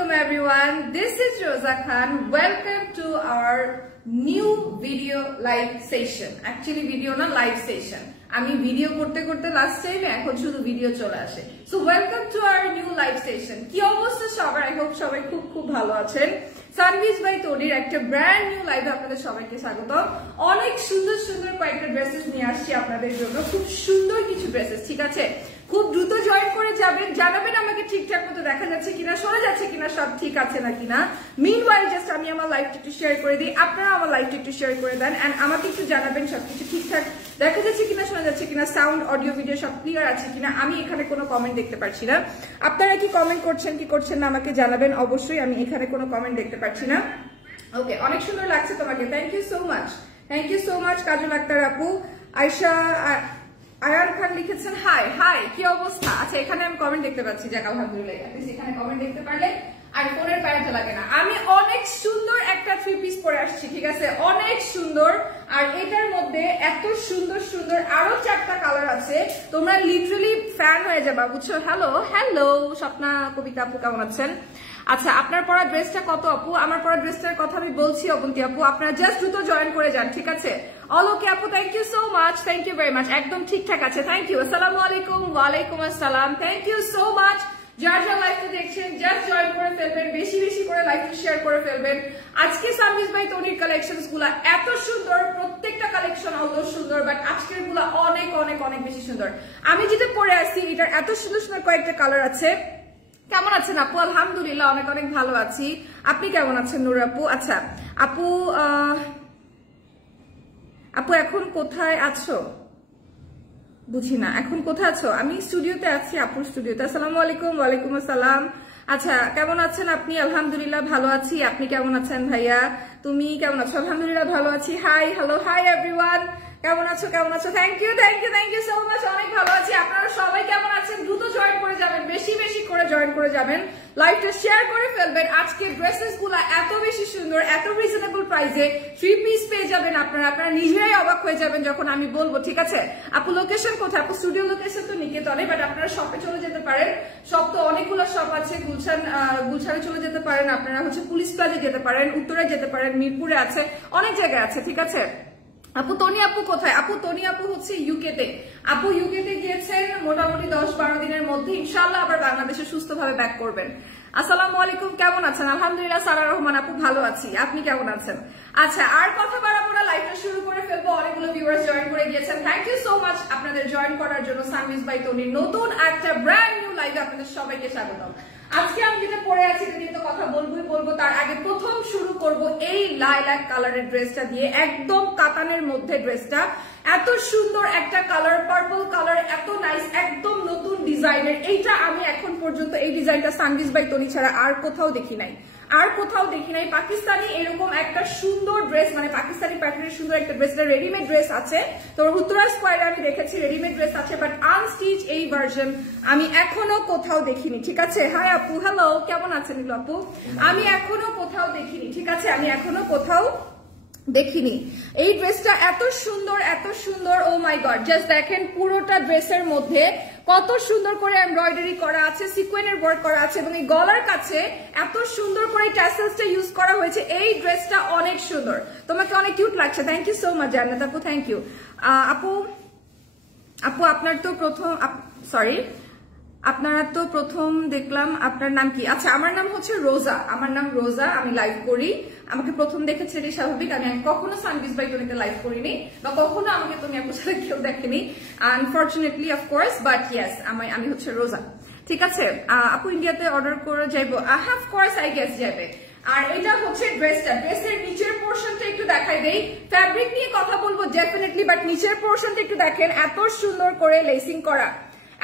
Assalamualaikum everyone. This is Rosa Khan. Welcome to our new video live session. Actually video na live session. আমি video করতে করতে last টাইমে এখন শুধু video চলে আসে। So welcome to our new live session. কি অবস্থা সবার? আই হোপ সবাই খুব খুব ভালো আছেন। সানভিজ বাই তনির একটা ব্র্যান্ড নিউ লাইভে আপনাদের সবাইকে স্বাগত। অনেক সুন্দর সুন্দর কয়েকটা ড্রেসেস নিয়ে আসছি আপনাদের জন্য, খুব সুন্দর কিছু ড্রেসেস, ঠিক আছে? খুব দ্রুত জয়েন করে যাবেন, জানাবেন আমাকে ঠিকঠাক মতো দেখা যাচ্ছে কিনা, শোনা যাচ্ছে কিনা, সব ঠিক আছে না কিনা। মিনওয়াইল জাস্ট আমি আমার লাইভটা একটু শেয়ার করে দিই, আপনারা আমার লাইভটা একটু শেয়ার করে দেন এন্ড আমাকে একটু জানাবেন সবকিছু ঠিকঠাক দেখা যাচ্ছে কিনা, শোনা যাচ্ছে কিনা, সাউন্ড অডিও ভিডিও সব ক্লিয়ার আছে কিনা। আমি এখানে কোনো কমেন্ট দেখতে পাচ্ছি না, আপনারা কি কমেন্ট করছেন কি করছেন না আমাকে জানাবেন অবশ্যই। আমি এখানে কোনো কমেন্ট দেখতে পাচ্ছি না। ওকে, অনেক সুন্দর লাগছে তোমাকে, thank you so much, thank you so much. Kajal Akter আপু, আয়শা আয়ান খান লিখেছেন হাই হাই, কি অবস্থা? আচ্ছা এখানে আমি কমেন্ট দেখতে পাচ্ছি, যাক আলহামদুলিল্লাহ, এখানে কমেন্ট দেখতে পারলে আর ফোনের প্যারাটা লাগে না। আমি অনেক সুন্দর একটা থ্রি পিস পরে আসছি, ঠিক আছে? অনেক সুন্দর, আর এটার মধ্যে এত সুন্দর সুন্দর আরো 4টা কালার আছে, তোমরা লিটারালি ফ্যান হয়ে যাবা, বুঝছো? হ্যালো হ্যালো স্বপ্না কবিতা আপু, কেমন আছেন? আচ্ছা আপনার পরা ড্রেসটা কত আপু? আমার পরা ড্রেসটার কথা আমি বলছি অবন্তী আপু, আপনারা জাস্ট দ্রুত জয়েন করে যান, ঠিক আছে? অল ওকে আপু, thank you so much, thank you very much, একদম ঠিকঠাক আছে, থ্যাংক ইউ। আসসালামু আলাইকুম। ওয়ালাইকুম আসসালাম, থ্যাংক ইউ সো মাচ। যার যা লাইভটা দেখছেন জাস্ট জয়েন করে ফেলবেন, বেশি বেশি করে লাইভটা শেয়ার করে ফেলবেন। আজকে সানভিজ বাই তনির কালেকশনস গুলা এত সুন্দর, প্রত্যেকটা কালেকশন অত সুন্দর, বাট আজকের গুলা অনেক অনেক অনেক বেশি সুন্দর। আমি যেটা পরে আসছি এটার এত সুন্দর সুন্দর কয়েকটা কালার আছে। কেমন আছেন আপু? আলহামদুলিল্লাহ অনেক অনেক ভালো আছি, আপনি কেমন আছেন নূর আপু? আচ্ছা আপু, আপু এখন কোথায় আছো? বুঝি না, এখন কোথায় আছো? আমি স্টুডিওতে আছি, আপুর স্টুডিওতে। আসসালামু আলাইকুম। ওয়ালাইকুম আসসালাম। আচ্ছা কেমন আছেন আপনি? আলহামদুলিল্লাহ ভালো আছি, আপনি কেমন আছেন ভাইয়া? তুমি কেমন আছো? আলহামদুলিল্লাহ ভালো আছি। হাই হ্যালো হাই এভরিওয়ান, কেমন আছো কেমন আছো? Thank you thank you thank you so much, অনেক ভালো আছি। আপনারা সবাই কেমন আছেন? দ্রুত জয়েন করে যাবেন, বেশি বেশি করে জয়েন করে যাবেন, লাইভটা শেয়ার করে ফেলবেন। আজকে ড্রেসেস গুলা এত বেশি সুন্দর, এত রিজনেবল প্রাইসে থ্রি পিস পেয়ে যাবেন আপনারা, আপনারা নিজেরাই অবাক হয়ে যাবেন যখন আমি বলবো, ঠিক আছে? আপু লোকেশন কোথায়? আপু স্টুডিও লোকেশন তো নিকেতনে, বাট আপনারা শপে চলে যেতে পারেন, শপ তো অনেকগুলো শপ আছে। গুলশানে চলে যেতে পারেন, আপনারা হচ্ছে পুলিশ প্লাজে যেতে পারেন, উত্তরে যেতে পারেন, মিরপুরে আছে, অনেক জায়গায় আছে, ঠিক আছে? আপু তনি আপু কোথায়? আপু তনি আপু হচ্ছে ইউকেতে। আপু ইউকেতে গিয়েছেন মোটামুটি 10-12 দিনের মধ্যে, ইনশাআল্লাহ আবার বাংলাদেশে সুস্থভাবে ব্যাক করবেন। আসসালামু আলাইকুম, কেমন আছেন? আলহামদুলিল্লাহ সারা রহমান আপু ভালো আছি, আপনি কেমন আছেন? আচ্ছা আর কথা বাড়াবো না, লাইভটা শুরু করে ফেলবো। অনেকগুলো ভিউয়ার্স জয়েন করে গিয়েছেন, থ্যাংক ইউ সো মাচ আপনাদের জয়েন করার জন্য। সানভিজ বাই তনির নতুন একটা ব্র্যান্ড নিউ লাইভে আপনাদের সবাইকে স্বাগতম। আজকে আমি যেটা পরে আছি এটা নিয়ে তো কথা বলবোই বলবো, তার আগে প্রথম শুরু করব এই লাইলাক কালারের ড্রেসটা দিয়ে, একদম কাতানের মধ্যে ড্রেসটা এত সুন্দর একটা কালার, পার্পল কালার, এত নাইস, একদম নতুন ডিজাইনের। এইটা আমি এখন পর্যন্ত এই ডিজাইনটা সানভিজ বাই তনি ছাড়া আর কোথাও দেখি নাই, আর কোথাও দেখি নাই। পাকিস্তানি এরকম একটা সুন্দর ড্রেস, মানে পাকিস্তানি প্যাটার্নের সুন্দর একটা ড্রেস, এটা রেডিমেড ড্রেস আছে। তো উত্তরা স্কয়ারে আমি দেখেছি রেডিমেড ড্রেস আছে, বাট আনস্টিচ এই ভার্সন আমি এখনো কোথাও দেখিনি, ঠিক আছে? হাই আপু, হ্যালো, কেমন আছেন আপু? আমি এখনো কোথাও দেখিনি, ঠিক আছে? আমি এখনো কোথাও দেখিনি। এই ড্রেসটা এত সুন্দর, এত সুন্দর, ও মাই গড, জাস্ট দেখেন পুরোটা ড্রেসের মধ্যে কত সুন্দর করে এমব্রয়ডারি করা আছে, সিকোয়েনের ওয়ার্ক করা আছে, এবং এই গলার কাছে এত সুন্দর করে ট্যাসেলসটা ইউজ করা হয়েছে। এই ড্রেসটা অনেক সুন্দর, তোমাকে অনেক কিউট লাগছে, থ্যাংক ইউ সো মাচ জান্নাত আপু, থ্যাংক ইউ। আপু আপু আপনার তো প্রথম, সরি আপনারা তো প্রথম দেখলাম, আপনার নাম কি? আচ্ছা আমার নাম হচ্ছে রোজা, আমার নাম রোজা, আমি লাইভ করি। আমাকে প্রথম দেখেছে এটাই স্বাভাবিক, আমি কখনো সানভিজ বাই তনিতে লাইভ করিনি, বা কখনো আমাকে তুমি আপু ছাড়া কেউ দেখেনি আনফর্চুনেটলি, অফকোর্স, বাট ইয়েস আমি হচ্ছে রোজা, ঠিক আছে? আপু ইন্ডিয়াতে অর্ডার করে যাইবো? অফ কোর্স আই গেস যাবে। আর এটা হচ্ছে ড্রেসটা, ড্রেসের নিচের পোর্শনটা একটু দেখাই দেই। ফ্যাব্রিক নিয়ে কথা বলবো ডেফিনেটলি, বাট নিচের পোর্শনটা একটু দেখেন, এত সুন্দর করে লেসিং করা,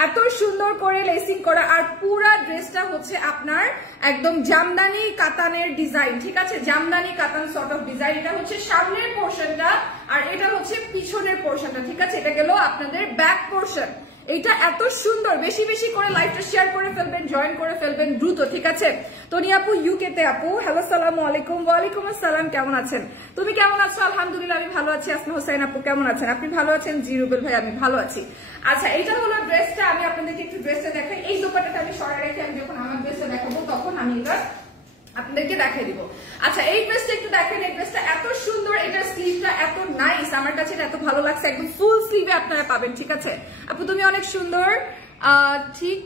এত সুন্দর করে লেসিং করা, আর পুরা ড্রেসটা হচ্ছে আপনার একদম জামদানি কাতানের ডিজাইন, ঠিক আছে? জামদানি কাতান সর্ট অফ ডিজাইন। এটা হচ্ছে সামনের পোর্শনটা, আর এটা হচ্ছে পিছনের পোর্শনটা, ঠিক আছে? এটা গেল আপনাদের ব্যাক পোর্শন। এটা এত সুন্দর, বেশি বেশি করে লাইভটা শেয়ার করে ফেলবেন, জয়েন করে ফেলবেন দ্রুত, ঠিক আছে? তনি আপু ইউকেতে আপু, হ্যালো সালামু আলাইকুম। ওয়ালাইকুম আসসালাম, কেমন আছেন? তুমি কেমন আছো? আলহামদুলিল্লাহ আমি ভালো আছি। আসমা হোসেন আপু কেমন আছেন? আপনি ভালো আছেন? জি রুবেল ভাই আমি ভালো আছি। আচ্ছা এটা হলো ড্রেসটা, আমি আপনাদেরকে একটু ড্রেসটা দেখাই। এই দোপাট্টাটা আমি সরাই রেখে আমি যখন আমার ড্রেসটা দেখাবো তখন আমি এটা আপনাদেরকে দেখাই দিব। আচ্ছা এই ড্রেসটা একটু দেখেন, এই ড্রেসটা এত সুন্দর, এটার স্লিভটা এত নাইস, আমার কাছে এটা এত ভালো লাগছে, একদম ফুল স্লিভে আপনারা পাবেন, ঠিক আছে? আপু তুমি অনেক সুন্দর, ঠিক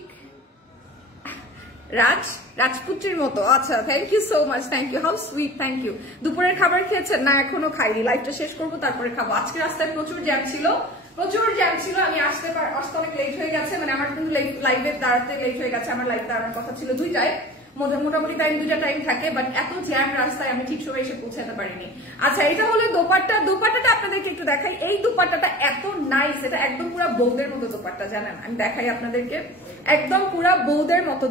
রাজপুত্রের মতো। আচ্ছা thank you so much, thank you, how sweet, thank you. দুপুরের খাবার খেয়েছেন? না এখনো খাইনি, লাইভটা শেষ করবো তারপরে খাবো। আজকে রাস্তায় প্রচুর জ্যাম ছিল, আমি আসতে অনেক লেট হয়ে গেছে, মানে আমার কিন্তু লাইভে দাঁড়াতে লেট হয়ে গেছে, আমার লাইভ দাঁড়ানোর কথা ছিল 2টায়, মোটামুটি দুইটা টাইম থাকে, বাট এত জ্যাম রাস্তায় আমি ঠিক সময় এসে পৌঁছাতে পারিনি। আচ্ছা এটা হলো দোপাট্টাটা আপনাদেরকে একটু দেখাই। এই দোপাট্টাটা এত নাইস, এটা একদম পুরো বৌদের মতো দোপাট্টা, জানেন? আমি দেখাই আপনাদেরকে, একদম পুরা বৌদের মতো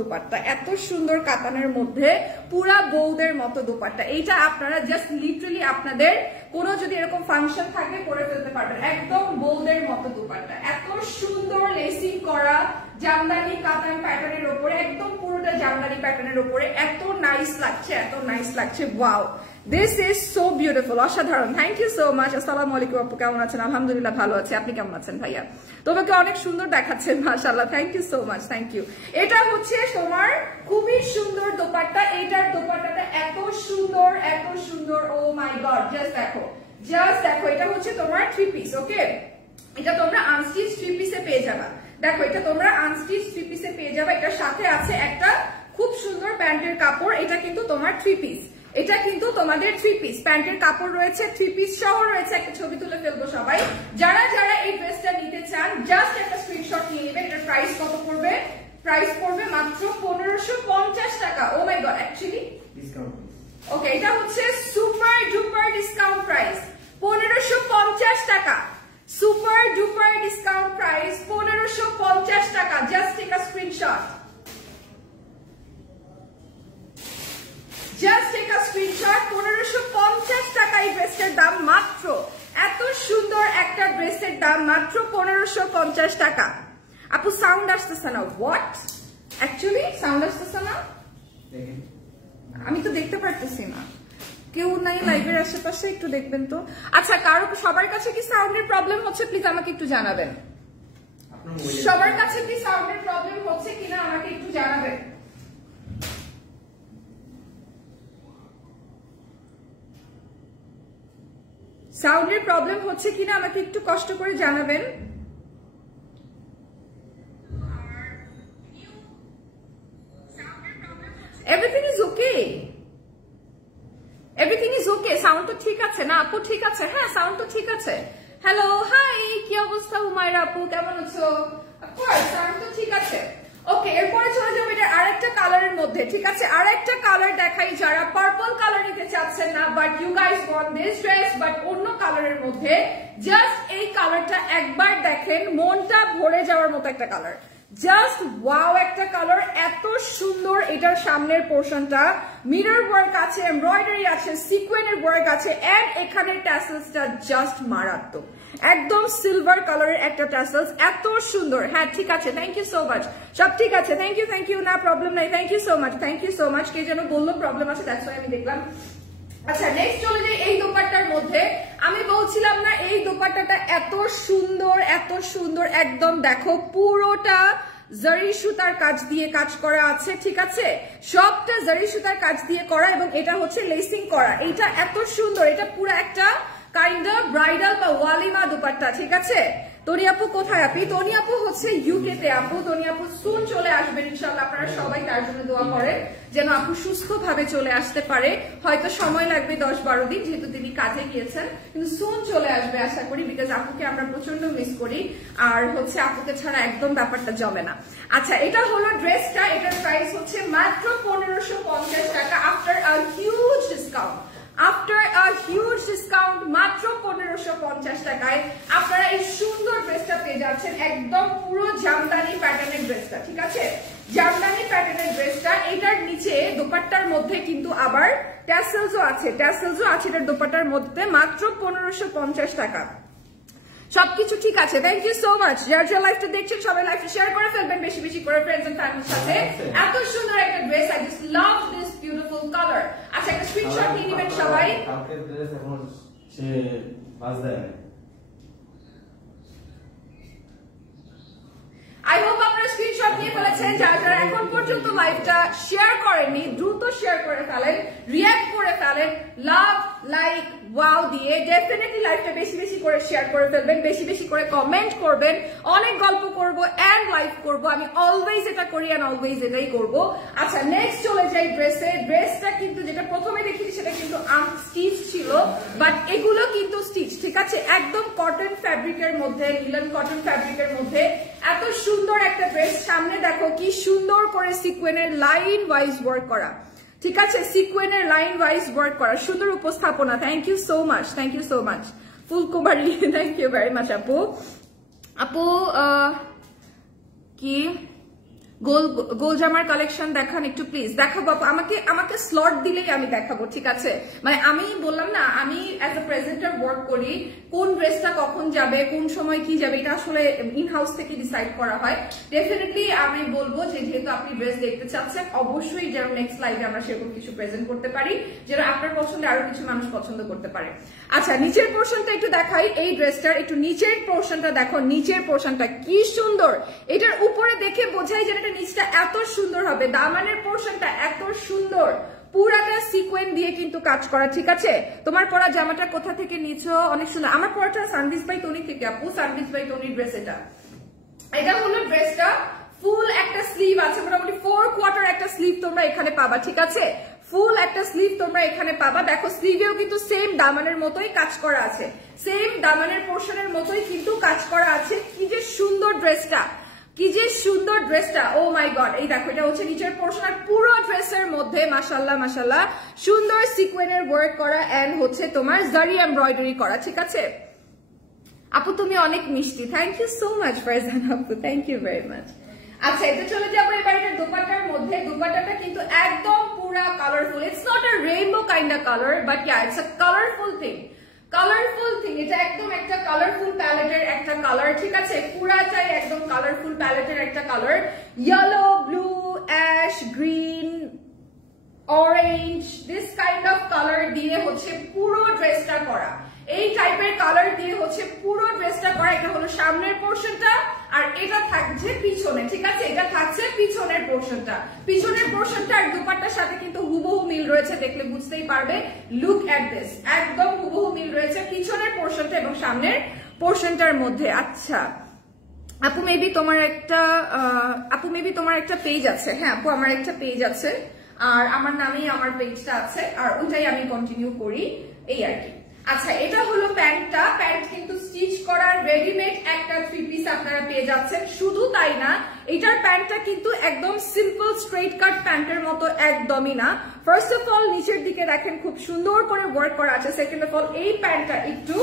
দোপাট্টা, এত সুন্দর কাতানের মধ্যে পুরা বৌদের মতো দোপাট্টা। এইটা আপনারা জাস্ট লিটারালি আপনাদের কোনো যদি এরকম ফাংশন থাকে পরে ফেলতে পারবেন, একদম বৌদের মতো দোপাট্টা, এত সুন্দর লেসিং করা জামদানি কাতান প্যাটার্নের উপরে, একদম পুরোটা জামদানি প্যাটার্নের উপরে, এত নাইস লাগছে, wow this is so beautiful, অসাধারণ। Thank you so much. আসসালামু আলাইকুম আপু, কেমন আছেন? আলহামদুলিল্লাহ ভালো আছি, আপনি কেমন আছেন ভাইয়া? তোমাকে অনেক সুন্দর দেখাচ্ছেন, মাশাআল্লাহ, thank you so much, thank you. এটা হচ্ছে তোমার খুবই সুন্দর দোপাট্টা, এইটার দোপাট্টাটা এত সুন্দর, ও মাই গড, জাস্ট দেখো, এটা হচ্ছে তোমার 3 পিস, ওকে? এটা তোমরা আনস্টিচ 3 পিসে পেয়ে যাবা, দেখো এটা তোমরা আনস্টিচ 3 পিসে পেয়ে যাবে। এটার সাথে আছে একটা খুব সুন্দর প্যান্টের কাপড়, এটা কিন্তু তোমার 3 পিস, এটা কিন্তু তোমাদের 3 পিস প্যান্টের কাপড় রয়েছে, 3 পিস সহ রয়েছে। একটা ছবি তুলে ফেলবো সবাই, যারা এই ড্রেসটা নিতে চান জাস্ট একটা স্ক্রিনশট নিয়ে নেবেন। এটার প্রাইস কত পড়বে? প্রাইস পড়বে মাত্র 1550 টাকা। ও মাই গড, অ্যাকচুয়ালি ডিসকাউন্ট, ওকে, এটা হচ্ছে সুপার ডুপার ডিসকাউন্ট প্রাইস 1550 টাকা, সুপার ডুপার ডিসকাউন্ট প্রাইস 1550 টাকা। Just take a screenshot, just take a screenshot, 1550 টাকা এই ড্রেসের দাম মাত্র, এত সুন্দর একটা ড্রেসের দাম মাত্র 1550 টাকা। আপু সাউন্ড আসতেছে না, হোয়াট? অ্যাকচুয়ালি সাউন্ড আসতেছে না, আমি তো দেখতে পারতেছি না, কেউ নাই লাইভের আশেপাশে, একটু দেখবেন তো। আচ্ছা সবার কাছে কি সাউন্ডের প্রবলেম হচ্ছে? প্লিজ আমাকে একটু জানাবেন, সবার কাছে কি সাউন্ডের প্রবলেম হচ্ছে কিনা আমাকে একটু জানাবেন। সাউন্ডের প্রবলেম হচ্ছে কিনা আমাকে একটু কষ্ট করে জানাবেন। Everything is okay, everything is okay, sound তো ঠিক আছে না আপু? ঠিক আছে, হ্যাঁ সাউন্ড তো ঠিক আছে। হ্যালো, হাই, কি অবস্থা হুমায়রা আপু, কেমন আছো? অফকোর্স সাউন্ড তো ঠিক আছে, ওকে। এরপরে চলে যাবো এটা আরেকটা কালারের মধ্যে, ঠিক আছে? আরেকটা কালার দেখাই, যারা পার্পল কালার নিতে চাচ্ছেন না, but you guys want this dress but অন্য কালারের মধ্যে, জাস্ট এই কালারটা একবার দেখেন, মনটা ভরে যাওয়ার মতো একটা কালার, জাস্ট ওয়াও একটা কালার, এত সুন্দর। এটার সামনের পোর্শনটা মিরর ওয়ার্ক আছে, এমব্রয়ডারি আছে, সিকোয়েনের ওয়ার্ক আছে, এন্ড এখানে ট্যাসেলসটা জাস্ট মারাত্মক, একদম সিলভার কালারের একটা ট্যাসেলস, এত সুন্দর। হ্যাঁ ঠিক আছে, থ্যাংক ইউ সো মাচ, সব ঠিক আছে, থ্যাংক ইউ, না প্রবলেম নাই, থ্যাংক ইউ সো মাচ। কে যেন বললো প্রবলেম আছে, দ্যাটস ওয়াই আমি দেখলাম। আচ্ছা নেক্সট চলে যাই এই দোপাট্টার মধ্যে। আমি বলছিলাম না এই দোপাট্টাটা এত সুন্দর, একদম দেখো পুরোটা জারি সুতার কাজ দিয়ে কাজ করা আছে, ঠিক আছে? সবটা জারি সুতার কাজ দিয়ে করা, এবং এটা হচ্ছে লেসিং করা। এটা এত সুন্দর, এটা পুরো একটা কাইন্ড অফ ব্রাইডাল বা ওয়ালিমা দোপাট্টা, ঠিক আছে? তনি আপু কোথায়? আপনি তনি আপু হচ্ছে ইউকে তে আপু, তনি আপু সুন চলে আসবেন ইনশাআল্লাহ। আপনারা সবাই তার জন্য দোয়া করেন যেন আপু সুস্থভাবে চলে আসতে পারে, হয়তো সময় লাগবে 10-12 দিন, যেহেতু তিনি কাজে গিয়েছেন, কিন্তু সুন চলে আসবে আশা করি, বিকজ আপুকে আমরা প্রচন্ড মিস করি, আর হচ্ছে আপুকে ছাড়া একদম ব্যাপারটা জমে না। আচ্ছা এটা হলো ড্রেসটা, এটার প্রাইস হচ্ছে মাত্র 1550 টাকা আফটার আ হিউজ ডিসকাউন্ট, মাত্র 1550 টাকায় আপনারা এই সুন্দর ড্রেসটা পেয়ে যাচ্ছেন, একদম পুরো জামদানি প্যাটার্নের ড্রেসটা, ঠিক আছে? জামদানি প্যাটার্নের ড্রেসটা, এটার নিচে দোপাট্টার মধ্যে কিন্তু আবার ট্যাসেলসও আছে, এটার দোপাট্টার মধ্যে, মাত্র 1550 টাকা। সবকিছু ঠিক আছে, থ্যাংক ইউ সো মাচ। যারা লাইভটা দেখছেন সবাই লাইভটা শেয়ার করে ফেলবেন বেশি করে ফ্রেন্ডস এন্ড ফ্যামিলির সাথে। এত সুন্দর একটা dress, I just love this beautiful colour. আচ্ছা একটা স্ক্রিনশট নিয়ে নেবেন সবাই। কালকে ড্রেস এখন সে বাজ দেয়। আই হোপ আপনারা স্ক্রিনশট নিয়ে ফেলেছেন, যারা এখন পর্যন্ত লাইভটা শেয়ার করেননি দ্রুত শেয়ার করে ফেলেন, রিঅ্যাক্ট করে ফেলেন, লাভ লাইক ওয়াও দিয়ে ডেফিনেটলি লাইভটা বেশি বেশি করে শেয়ার করে ফেলবেন, বেশি বেশি করে কমেন্ট করবেন। অনেক গল্প করব এন্ড লাইভ করব, আমি অলওয়েজ এটা করি এন্ড অলওয়েজ এটাই করব। আচ্ছা নেক্সট চলে যাই ড্রেসে। ড্রেসটা কিন্তু যেটা প্রথমে দেখিয়েছি সেটা কিন্তু আনস্টিচ ছিল, বাট এগুলো কিন্তু স্টিচ, ঠিক আছে? একদম কটন ফ্যাব্রিকের মধ্যে, লিনেন কটন ফ্যাব্রিকের মধ্যে এত সুন্দর একটা ড্রেস। সামনে দেখো কি সুন্দর করে সিকোয়েনের লাইন ওয়াইজ ওয়ার্ক করা, ঠিক আছে? সিকোয়েনের লাইন ওয়াইজ ওয়ার্ক করা, সুন্দর উপস্থাপনা। Thank you so much, thank you so much Fulkumari, thank you very much আপু। আপু কি গোল জামার কালেকশন দেখান একটু প্লিজ। দেখাবো আপু, আমাকে স্লট দিলেই আমি দেখাবো, ঠিক আছে? মানে আমি বললাম না, আমি অ্যাজ এ প্রেজেন্টার ওয়ার্ক করি, কোন ড্রেসটা কখন যাবে, কোন সময় কি যাবে, এটা আসলে ইন হাউস থেকে ডিসাইড করা হয়। ডেফিনেটলি আমি বলবো যে যেহেতু আপনি ড্রেস দেখতে চাচ্ছেন, অবশ্যই যেন নেক্সট লাইভে আমরা সেরকম কিছু প্রেজেন্ট করতে পারি যেন আপনার পছন্দে আরো কিছু মানুষ পছন্দ করতে পারে। আচ্ছা নিচের পোর্শনটা একটু দেখাই, এই ড্রেসটার একটু নিচের পোর্শনটা দেখো, নিচের পোর্শনটা কি সুন্দর। এটার উপরে দেখে বোঝাই যে নিচটা এত সুন্দর হবে, দামানের পোর্শনটা এত সুন্দর, পুরাটা সিকোয়েন্স দিয়ে কিন্তু কাজ করা, ঠিক আছে? তোমার পরা জামাটা কোথা থেকে নিছো? অনেক সুন্দর। আমার পরাটা সানবিজ বাই টনি থেকে আপু, সানবিজ বাই টনি ড্রেস। এটা হলো ড্রেসটা, ফুল একটা স্লিভ আছে, মোটামুটি 4 কোয়ার্টার একটা স্লিভ তোমরা এখানে পাবা, ঠিক আছে? ফুল একটা স্লিভ তোমরা এখানে পাবা। দেখো স্লিভেও কিন্তু সেম দামানের মতোই কাজ করা আছে, সেম দামানের পোর্শনের মতোই কিন্তু কাজ করা আছে। কি যে সুন্দর ড্রেসটা, কি যে সুন্দর ড্রেসটা, ও মাই গড। এই দেখো এটা হচ্ছে নিচের পোর্শন, আর পুরো ড্রেসের মধ্যে মাশাআল্লাহ মাশাআল্লাহ সুন্দর সিকোয়েনের ওয়ার্ক করা এন্ড হচ্ছে তোমার জারি এমব্রয়ডারি করা, ঠিক আছে? আপু তুমি অনেক মিষ্টি, thank you so much Farzan আপু, থ্যাংক ইউ ভেরি মাচ। আচ্ছা এটা চলে যাবো এবার এটা দোপাট্টার মধ্যে। দোপাট্টাটা কিন্তু একদম পুরা colourful, it's not a rainbow kind of colour, but yeah it's a colourful thing, colourful thing. এটা একদম একটা কালারফুল প্যালেটের একটা কালার, ঠিক আছে? পুরাটাই একদম কালারফুল প্যালেটের একটা colour, yellow, blue, ash, green, orange, this kind of colour দিয়ে হচ্ছে পুরো ড্রেসটা করা। এই টাইপের কালার দিয়ে হচ্ছে পুরো ড্রেসটা করা। এটা হলো সামনের পোর্শনটা, আর এটা থাকছে পিছনে, ঠিক আছে? এটা থাকছে পিছনের পোর্শনটা। পিছনের পোর্শনটা আর দুপাট্টার সাথে কিন্তু হুবহু মিল রয়েছে, দেখলে বুঝতেই পারবে। লুক এট দিস, একদম হুবহু মিল রয়েছে পিছনের পোর্শনটা এবং সামনের পোর্শনটার মধ্যে। আচ্ছা আপু মেবি তোমার একটা পেজ আছে। হ্যাঁ আপু আমার একটা পেজ আছে, আর আমার নামেই আমার পেজটা আছে, আর ওইটাই আমি কন্টিনিউ করি, এই আর কি। আচ্ছা এটা হলো প্যান্টটা, প্যান্ট কিন্তু স্টিচ করা রেডিমেড একটা 3 পিস আপনারা পেয়ে যাচ্ছেন। শুধু তাই না, এটার প্যান্টটা কিন্তু একদম সিম্পল স্ট্রেট কাট প্যান্টের মতো একদমই না। ফার্স্ট অফ অল নিচের দিকে দেখেন খুব সুন্দর করে ওয়ার্ক করা আছে। সেকেন্ড অফ অল এই প্যান্টটা একটু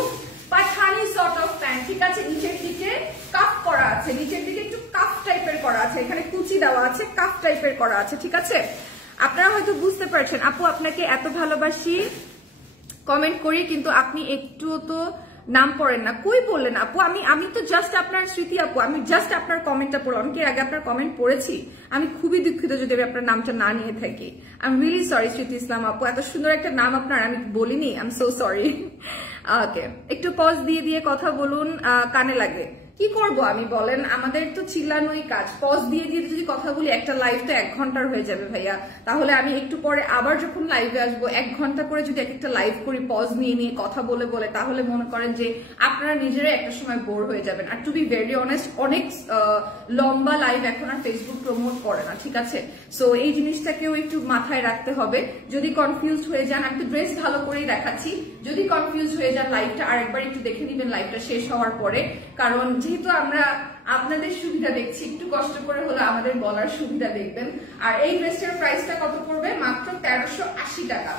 পাঠানি সর্ট অফ প্যান্ট, ঠিক আছে? নিচের দিকে কাফ করা আছে, নিচের দিকে একটু কাফ টাইপের করা আছে, এখানে কুচি দেওয়া আছে, কাফ টাইপের করা আছে, ঠিক আছে? আপনারা হয়তো বুঝতে পারছেন আপু আপনাকে এত ভালোবাসি কমেন্ট করি, কিন্তু আপনি একটু তো নাম পড়েন না। কই বললেন আপু? আমি তো জাস্ট আপনার স্মৃতি আপু, আমি জাস্ট আপনার কমেন্টটা পড়লাম। আমি কি আগে আপনার কমেন্ট পড়েছি? আমি খুবই দুঃখিত যদি আমি আপনার নামটা না নিয়ে থাকি। আই এম রিয়েলি সরি স্মৃতি ইসলাম আপু, এত সুন্দর একটা নাম আপনার আমি বলিনি, আই এম সো সরি। ওকে একটু পজ দিয়ে দিয়ে কথা বলুন, কানে লাগে। কি করব আমি বলেন, আমাদের তো চিল্লানোই কাজ। পজ দিয়ে দিয়ে যদি কথা বলি একটা লাইভ তো 1 ঘন্টার হয়ে যাবে ভাইয়া। তাহলে আমি একটু পরে আবার যখন লাইভে আসবো 1 ঘন্টা করে যদি একটা লাইভ করি পজ নিয়ে নিয়ে কথা বলে বলে, তাহলে মনে করেন যে আপনারা নিজেরাই একটা সময় বোর হয়ে যাবেন। আর টু বি ভেরি অনেস্ট, অনেক লম্বা লাইভ এখন আর ফেসবুক প্রমোট করে না, ঠিক আছে? সো এই জিনিসটাকেও একটু মাথায় রাখতে হবে। যদি কনফিউজ হয়ে যান, আমি তো ড্রেস ভালো করেই দেখাচ্ছি, যদি কনফিউজ হয়ে যান লাইভটা আরেকবার একটু দেখে নিবেন লাইভটা শেষ হওয়ার পরে। কারণ যেহেতু আমরা আপনাদের সুবিধা দেখছি, একটু কষ্ট করে হলে আমাদের বলার সুবিধা দেখবেন। আর এই ড্রেসটার প্রাইসটা কত পড়বে? মাত্র 1380 টাকা।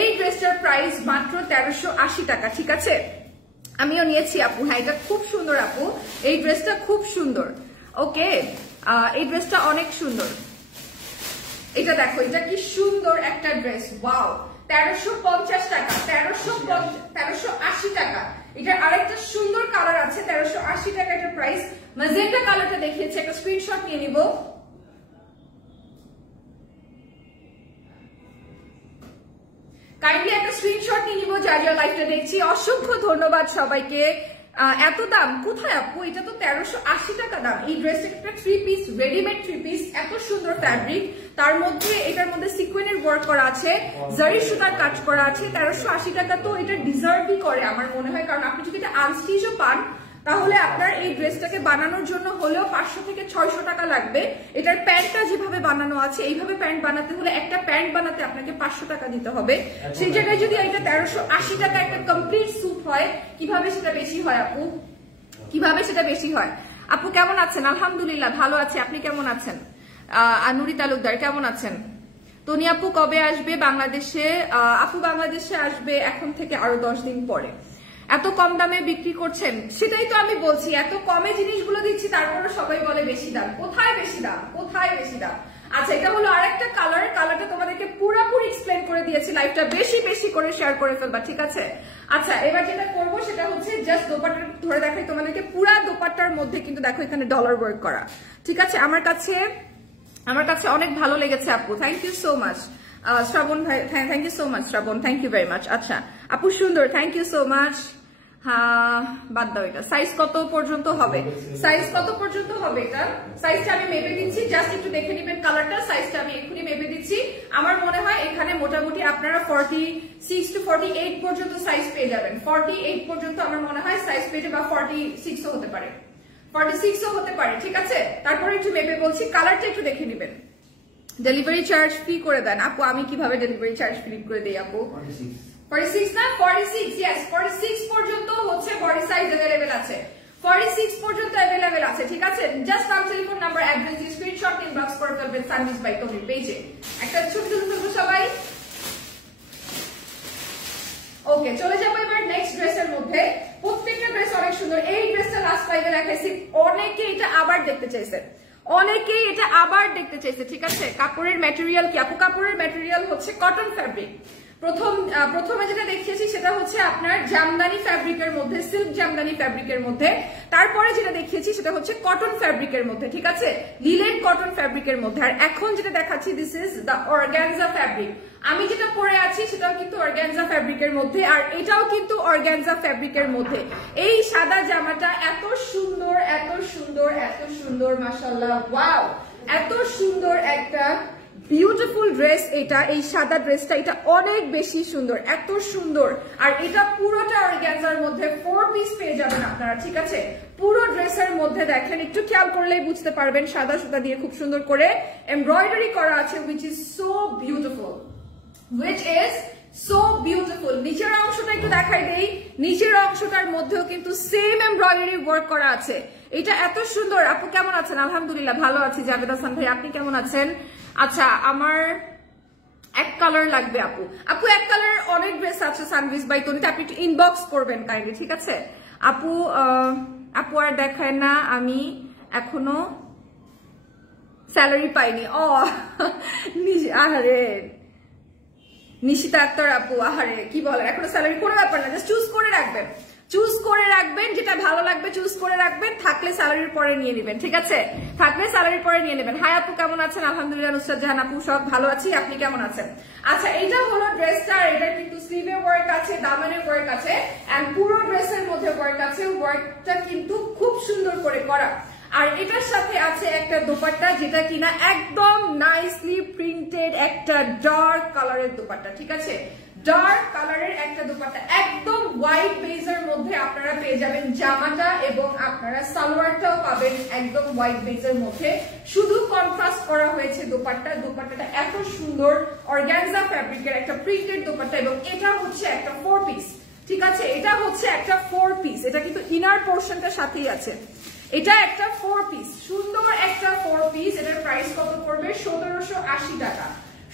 এই ড্রেসটার প্রাইস মাত্র 1380 টাকা, ঠিক আছে? আমিও নিয়েছি আপু। হ্যাঁ এটা খুব সুন্দর আপু, এই ড্রেসটা খুব সুন্দর। ওকে এই ড্রেসটা অনেক সুন্দর। এটা দেখো, এটা কি সুন্দর একটা ড্রেস, ওয়াও। 1350 টাকা, 1380 টাকা। এটার আরেকটা সুন্দর কালার আছে, 1380 টাকা এটার প্রাইস। ম্যাজেন্টা কালারটা দেখিয়েছে, একটা স্ক্রিনশট নিয়ে নিব। কাইন্ডলি একটা স্ক্রিনশট নিয়ে নিব যারা যারা লাইভটা দেখছি। অসংখ্য ধন্যবাদ সবাইকে। এত দাম কোথায় আপু? এটা তো 1380 টাকা দাম। এই ড্রেসটা একটা 3 পিস, রেডিমেড 3 পিস, এত সুন্দর ফ্যাব্রিক, তার মধ্যে এটার মধ্যে সিকোয়েনের ওয়ার্ক করা আছে, জারি সুতার কাজ করা আছে। 1380 টাকা তো এটা ডিজার্ভই করে আমার মনে হয়, কারণ আপনি যদি এটা আনস্টিচও পান তাহলে আপনার এই ড্রেসটাকে বানানোর জন্য হলেও 500 থেকে 600 টাকা লাগবে। এটার প্যান্টটা যেভাবে বানানো আছে, এইভাবে প্যান্ট বানাতে হলে একটা প্যান্ট বানাতে আপনাকে 500 টাকা দিতে হবে। সেই জায়গায় যদি এটা 1380 টাকা একটা কমপ্লিট স্যুট হয়, কিভাবে সেটা বেশি হয় আপু? কিভাবে সেটা বেশি হয়? আপু কেমন আছেন? আলহামদুলিল্লাহ ভালো আছি, আপনি কেমন আছেন? নুরি তালুকদার কেমন আছেন? তনি আপু কবে আসবে বাংলাদেশে? আপু বাংলাদেশে আসবে এখন থেকে আরো 10 দিন পরে। এত কম দামে বিক্রি করছেন, সেটাই তো আমি বলছি, এত কমে জিনিসগুলো দিচ্ছি, তারপরে সবাই বলে বেশি দাম। কোথায় বেশি দাম? কোথায় বেশি দাম? আচ্ছা, এটা হলো আরেকটা কালার। কালারটা তোমাদেরকে পুরোপুরি এক্সপ্লেন করে দিয়েছি, লাইভটা বেশি বেশি করে শেয়ার করে ফেলবা, ঠিক আছে? আচ্ছা, এবার যেটা করবো সেটা হচ্ছে জাস্ট দোপাট্টা ধরে দেখাই তোমাদেরকে। পুরা দোপাট্টার মধ্যে কিন্তু দেখো এখানে ডলার ওয়ার্ক করা, ঠিক আছে? আমার কাছে অনেক ভালো লেগেছে আপু, thank you so much. Srabon ভাই, thank you so much Srabon, thank you very much. আচ্ছা আপু সুন্দর, থ্যাংক ইউ সো মাচ। হ্যাঁ বাদ দাও এটা। সাইজ কত পর্যন্ত হবে? সাইজ কত পর্যন্ত হবে এটা? সাইজটা আমি মেপে দিচ্ছি, জাস্ট একটু দেখে নেবেন কালারটা। সাইজটা আমি এক্ষুনি মেপে দিচ্ছি। আমার মনে হয় এখানে মোটামুটি আপনারা 46 to 48 পর্যন্ত সাইজ পেয়ে যাবেন। 48 পর্যন্ত আমার মনে হয় সাইজ পেয়ে যাবে, বা 46ও হতে পারে, 46ও হতে পারে, ঠিক আছে? তারপরে একটু মেপে বলছি, কালারটা একটু দেখে নেবেন। ডেলিভারি চার্জ ফ্রি করে দেন আপু? আমি কিভাবে ডেলিভারি চার্জ ফ্রি করে দেই আপু? 46 না, 46, ইয়েস 46 পর্যন্ত হচ্ছে বডি সাইজ अवेलेबल আছে, 46 পর্যন্ত अवेलेबल আছে, ঠিক আছে? জাস্ট নাম, টেলিফোন নাম্বার, অ্যাড্রেস দিয়ে স্ক্রিনশট ইনবক্স করে ফেলবেন সানভিজ বাই তমির পেজে। একটা ছবি তুলে ফেলবো সবাই। ওকে, চলে যাবো এবার নেক্সট ড্রেসের মধ্যে। প্রত্যেকটা ড্রেস অনেক সুন্দর। এই ড্রেসটা লাস্ট লাইভে দেখাইছি, অনেকে এটা আবার দেখতে চাইছে, অনেকেই এটা আবার দেখতে চাইছে, ঠিক আছে? কাপড়ের ম্যাটেরিয়াল কি আপু? কাপড়ের ম্যাটেরিয়াল হচ্ছে কটন ফ্যাব্রিক। প্রথমে যেটা দেখিয়েছি সেটা হচ্ছে আপনার জামদানি ফ্যাব্রিকের মধ্যে, সিল্ক জামদানি ফ্যাব্রিকের মধ্যে। তারপরে যেটা দেখিয়েছি সেটা হচ্ছে কটন ফ্যাব্রিকের মধ্যে, ঠিক আছে? লিলেন কটন ফ্যাব্রিকের মধ্যে। আর এখন যেটা দেখাচ্ছি this is the organza fabric. আমি যেটা পরে আছি সেটাও কিন্তু অর্গানজা ফ্যাব্রিকের মধ্যে, আর এটাও কিন্তু অর্গানজা ফ্যাব্রিকের মধ্যে। এই সাদা জামাটা এত সুন্দর, এত সুন্দর, এত সুন্দর, মাশাআল্লাহ, ওয়াও, এত সুন্দর একটা বিউটিফুল ড্রেস এটা। এই সাদা ড্রেসটা এটা অনেক বেশি সুন্দর, এত সুন্দর। আর এটা পুরোটা অর্গানজার মধ্যে 4 পিস পেয়ে যাবেন আপনারা, ঠিক আছে? পুরো ড্রেসের মধ্যে দেখেন, একটু খেয়াল করলেই বুঝতে পারবেন, সাদা সুতা দিয়ে খুব সুন্দর করে এমব্রয়ডারি করা আছে, which is so beautiful, which is so beautiful। নিচের অংশটা একটু দেখাই দেই, নিচের অংশটার মধ্যেও কিন্তু সেম এমব্রয়ডারি ওয়ার্ক করা আছে। এটা এত সুন্দর। আপু কেমন আছেন? আলহামদুলিল্লাহ ভালো আছি। জাভেদ হাসান ভাই আপনি কেমন আছেন? আচ্ছা, আমার এক কালার লাগবে আপু। আপু এক কালার অনেক ড্রেস আছে সানভিজ বাই তনিতে, আপনি একটু ইনবক্স করবেন কাইন্ডলি, ঠিক আছে? আপু আর দেখায় না, আমি এখনো স্যালারি পাইনি। আহারে নিশিতা আক্তার আপু, আহারে কি বলে, এখনো স্যালারি, কোনো ব্যাপার না, জাস্ট চুজ করে রাখবেন, চুজ করে রাখবেন, যেটা ভালো লাগবে চুজ করে রাখবেন, থাকলে স্যালারির পরে নিয়ে নেবেন, ঠিক আছে? থাকলে স্যালারির পরে নিয়ে নেবেন। হাই আপু কেমন আছেন? আলহামদুলিল্লাহ নুসরাত জাহান আপু সব ভালো আছি, আপনি কেমন আছেন? আচ্ছা, এটা হলো ড্রেসটা। এটা কিন্তু স্লিভে ওয়ার্ক আছে, দামানে ওয়ার্ক আছে, এন্ড পুরো ড্রেসের মধ্যে ওয়ার্ক আছে। ওয়ার্কটা কিন্তু খুব সুন্দর করে করা। আর এটার সাথে আছে একটা দোপাট্টা, যেটা কিনা একদম নাইসলি প্রিন্টেড একটা ডার্ক কালারের দোপাট্টা, ঠিক আছে? ডার্ক কালারের একটা দোপাট্টা, একদম হোয়াইট বেজের মধ্যে আপনারা পেয়ে যাবেন জামাটা, এবং আপনারা সালোয়ারটাও পাবেন একদম হোয়াইট বেজের মধ্যে। শুধু কন্ট্রাস্ট করা হয়েছে দোপাট্টাটা এত সুন্দর, অর্গানজা ফ্যাব্রিকের একটা প্রিন্টেড দোপাট্টা, এবং এটা হচ্ছে একটা 4 পিস, ঠিক আছে? এটা হচ্ছে একটা 4 পিস। এটা কিন্তু ইনার পোর্শনটার সাথেই আছে। এটা একটা 4 পিস, সুন্দর একটা 4 পিস। এটার প্রাইস কত পড়বে? 1780 টাকা।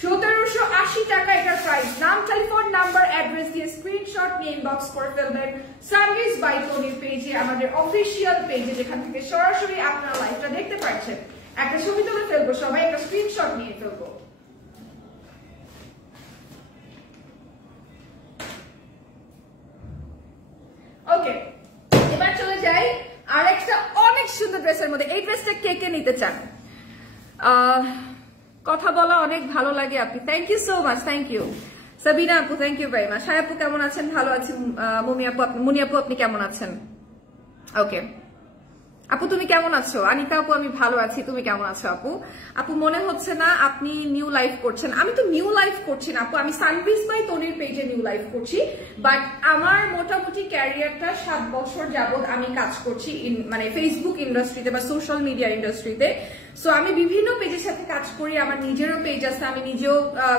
1780 টাকা এটার প্রাইস। নাম, টেলিফোন নাম্বার, অ্যাড্রেস দিয়ে স্ক্রিনশট নিয়ে ইনবক্স করে ফেলবেন সানভিজ বাই তনির পেজে, আমাদের অফিসিয়াল পেজে, যেখান থেকে সরাসরি আপনারা লাইভটা দেখতে পাচ্ছেন। একটা ছবি তুলে ফেলবো সবাই, একটা স্ক্রিনশট নিয়ে ফেলবো। ওকে, এবার চলে যাই আর একটা অনেক সুন্দর ড্রেসের মধ্যে। এই ড্রেসটা কে কে নিতে চান? কথা বলা অনেক ভালো লাগে আপনি, thank you so much, thank you. Sabina আপু thank you very much. Hi আপু কেমন আছেন? ভালো আছি। মুনি আপু আপনি কেমন আছেন? ওকে আপু তুমি কেমন আছো? আনিকা আপু আমি ভালো আছি, তুমি কেমন আছো আপু? আপু মনে হচ্ছে না আপনি নিউ লাইভ করছেন। আমি তো নিউ লাইভ করছি না আপু, আমি সানবিজ বাই তনির পেজে নিউ লাইভ করছি। বাট আমার মোটামুটি ক্যারিয়ারটা 7 বছর যাবত আমি কাজ করছি মানে ফেসবুক ইন্ডাস্ট্রিতে বা সোশ্যাল মিডিয়া ইন্ডাস্ট্রিতে। সো আমি বিভিন্ন পেজের সাথে কাজ করি, আমার নিজেরও পেজ আছে, আমি নিজেও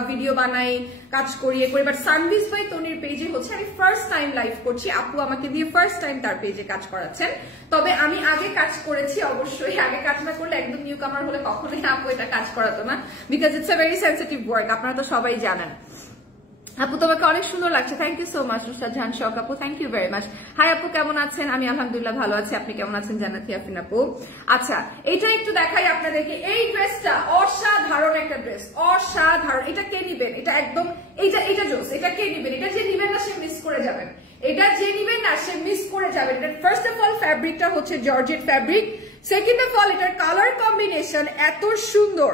ভিডিও বানাই, কাজ করি এ করি। বাট সানবিজ বাই তনির পেজে হচ্ছে আমি ফার্স্ট টাইম লাইভ করছি, আপু আমাকে দিয়ে ফার্স্ট টাইম তার পেজে কাজ করাচ্ছেন। তবে আমি আগে কাজ করেছি, অবশ্যই আগে কাজ না করলে একদম নিউ কামার হলে কখনোই আপু এটা কাজ করাতো না, because it's a very sensitive work, আপনারা তো সবাই জানেন। আপু তোমাকে অনেক সুন্দর লাগছে, thank you so much Rushad Jahan Shokh আপু, thank you very much. Hi আপু কেমন আছেন? আমি আলহামদুলিল্লাহ ভালো আছি, আপনি কেমন আছেন জান্নাতি আফরিন আপু? আচ্ছা এটা একটু দেখাই আপনাদেরকে, এই ড্রেসটা অসাধারণ একটা ড্রেস, অসাধারণ। এটা কে নিবেন? এটা একদম এটা জোস, এটা কে নিবেন? এটা যে নিবেন না সে মিস করে যাবেন, এটা যে নিবেন না সে মিস করে যাবেন। এটা ফার্স্ট অফ অল ফ্যাব্রিকটা হচ্ছে georgette fabric, second of all এটার কালার কম্বিনেশন এত সুন্দর,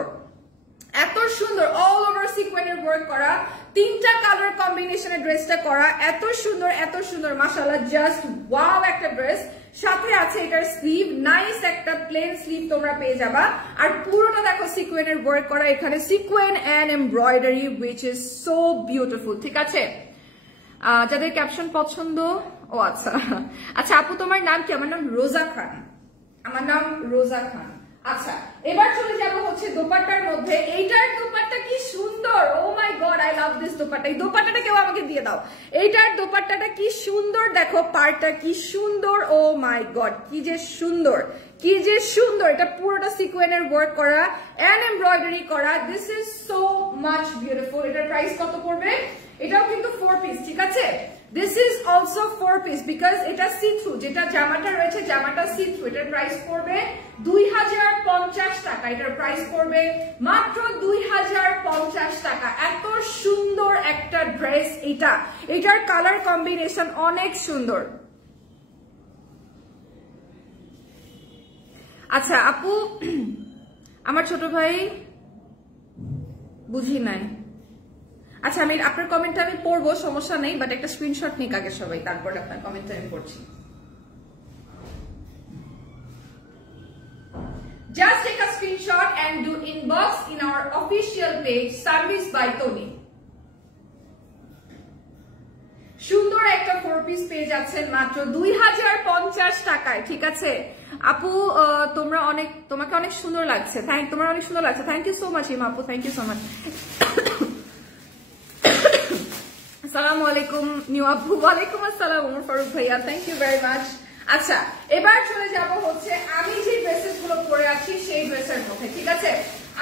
এত সুন্দর, অল ওভার সিকোয়েন্সের ওয়ার্ক করা, 3টা কালার কম্বিনেশনের ড্রেসটা করা, এত সুন্দর এত সুন্দর, মাশাআল্লাহ জাস্ট ওয়াও একটা ড্রেস। সাথে আছে এটার স্লিভ, নাইস একটা প্লেন স্লিভ তোমরা পেয়ে যাবা। আর পুরোটা দেখো সিকোয়েন্সের ওয়ার্ক করা, এখানে sequin and embroidery which is so beautiful. ঠিক আছে, যাদের ক্যাপশন পছন্দ, ও আচ্ছা আচ্ছা আপু তোমার নাম কি? আমার নাম রোজা খান, আমার নাম রোজা খান। আচ্ছা এবার চলে যাব হচ্ছে দোপাট্টার মধ্যে। এইটার দোপাট্টা কি সুন্দর, oh my god I love this dupatta. এই দোপাট্টাটা কেউ আমাকে দিয়ে দাও। এইটার দোপাট্টাটা কি সুন্দর, দেখো পাড়টা কি সুন্দর, ও মাই গড কি যে সুন্দর, কি যে সুন্দর। এটা পুরোটা সিকোয়েন্সের ওয়ার্ক করা এন্ড এমব্রয়ডারি করা, this is so much beautiful. এটার প্রাইস কত পড়বে? এটাও কিন্তু 4 পিস, ঠিক আছে। This is also 4 piece because এটা সি থ্রু, যেটা জামাটা রয়েছে জামাটা সি থ্রু। এটার প্রাইস পড়বে 2050 টাকা, এটার প্রাইস পড়বে মাত্র 2050 টাকা। এত সুন্দর একটা ড্রেস এটা, এটার কালার কম্বিনেশন অনেক সুন্দর। আচ্ছা আপু আমার ছোট ভাই বুঝি নাই, আচ্ছা আমি আপনার কমেন্টটা আমি পড়বো, সমস্যা নেই, বাট একটা স্ক্রিনশট নিক আগে সবাই, তারপর আপনার কমেন্টটা আমি পড়ছি। Just take a screenshot and do inbox in our official page Service by Tony. সুন্দর একটা 4 পিস পেয়ে যাচ্ছেন মাত্র 2050 টাকায়, ঠিক আছে আপু। তোমাকে অনেক সুন্দর লাগছে, তোমার অনেক সুন্দর লাগছে, থ্যাংক ইউ সো মাচ ইমা আপু, থ্যাংক ইউ সো মাচ। আসসালামু আলাইকুম নিউ আপু। ওয়ালাইকুম আসসালাম ওমর ফারুক ভাইয়া, থ্যাংক ইউ ভেরি মাচ। আচ্ছা এবার চলে যাব হচ্ছে আমি যে ড্রেসেস গুলো পরে আছি সেই ড্রেসের মধ্যে, ঠিক আছে।